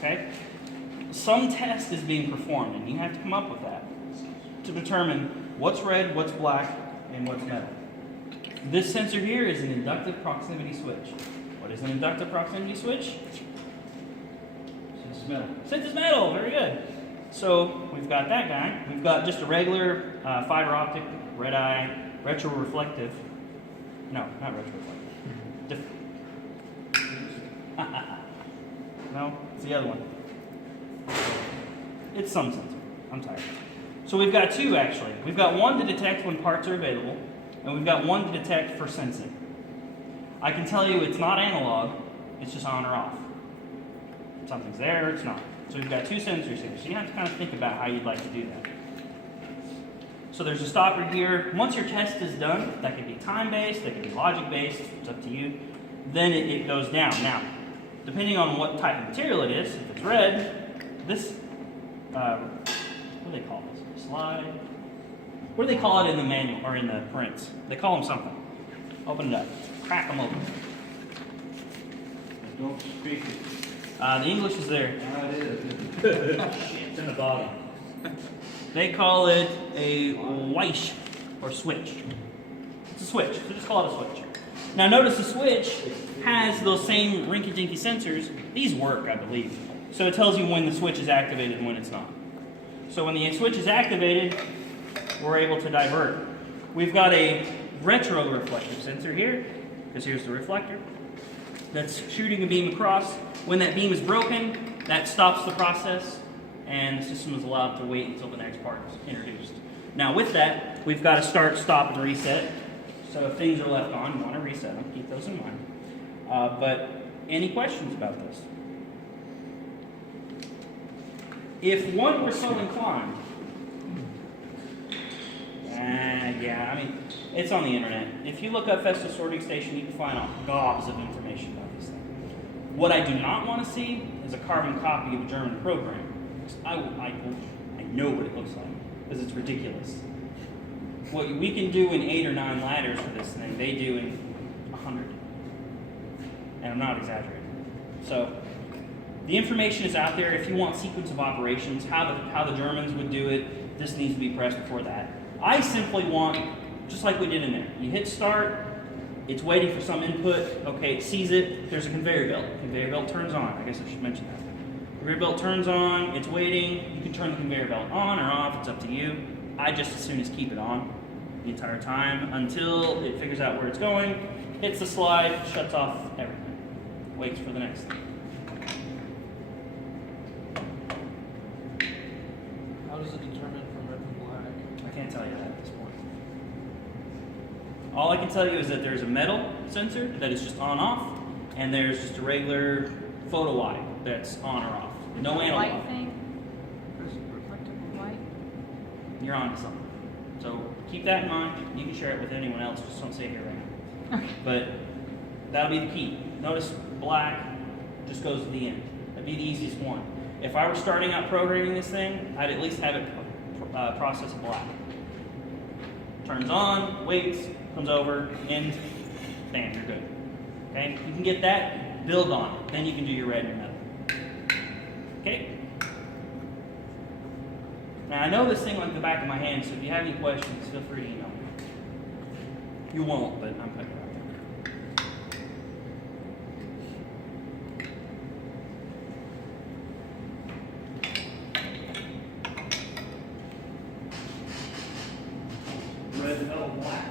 Okay? Some test is being performed, and you have to come up with that to determine what's red, what's black, and what's metal. This sensor here is an inductive proximity switch. What is an inductive proximity switch? Senses metal. Senses metal, very good. So we've got that guy. We've got just a regular fiber optic, red eye, retroreflective. No, not retroreflective. No, it's the other one. It's some sensor. I'm tired. So we've got two actually. We've got one to detect when parts are available, and we've got one to detect for sensing. I can tell you it's not analog, it's just on or off. Something's there or it's not. So we've got two sensors here. So you have to kind of think about how you'd like to do that. So there's a stopper here. Once your test is done, that could be time-based, that could be logic-based, it's up to you. Then it goes down. Now, depending on what type of material it is, if it's red, this, what do they call this? Slide? What do they call it in the manual or in the prints? They call them something. Open it up. Crack them open. Don't speak it. The English is there. It is. It's in the bottom. They call it a wish or switch. It's a switch. So just call it a switch. Now notice the switch has those same rinky-dinky sensors. These work, I believe. So it tells you when the switch is activated and when it's not. So when the switch is activated, we're able to divert. We've got a retroreflective sensor here, because here's the reflector, that's shooting a beam across. When that beam is broken, that stops the process, and the system is allowed to wait until the next part is introduced. Now with that, we've got to start, stop, and reset. So if things are left on, you want to reset them. Keep those in mind. But any questions about this? If one were so inclined, yeah, I mean, it's on the internet. If you look up Festus Sorting Station, you can find gobs of information about this thing. What I do not want to see is a carbon copy of a German program. I know what it looks like, because it's ridiculous. What we can do in 8 or 9 ladders for this thing, they do in 100. And I'm not exaggerating. So, the information is out there. If you want sequence of operations, how the Germans would do it, this needs to be pressed before that. I simply want, just like we did in there, you hit start, it's waiting for some input, okay, it sees it, there's a conveyor belt. Conveyor belt turns on, I guess I should mention that. Conveyor belt turns on, it's waiting, you can turn the conveyor belt on or off, it's up to you. I just as soon as keep it on the entire time until it figures out where it's going, hits the slide, shuts off everything, waits for the next thing. How does it determine from red from black? I can't tell you that at this point. All I can tell you is that there's a metal sensor that is just on-off, and there's just a regular photo eye that's on or off. No analog. White thing? Reflective of white? You're on to something. So keep that in mind. You can share it with anyone else. Just don't say it here right now. Okay. But that'll be the key. Notice black just goes to the end. That'd be the easiest one. If I were starting out programming this thing, I'd at least have it process black. Turns on, waits, comes over, end, bam, you're good. Okay? You can get that, build on it. Then you can do your red and your metal. Okay? Now I know this thing like the back of my hand, so if you have any questions, feel free to email me. You won't, but I'm putting it out there. Red, metal, black.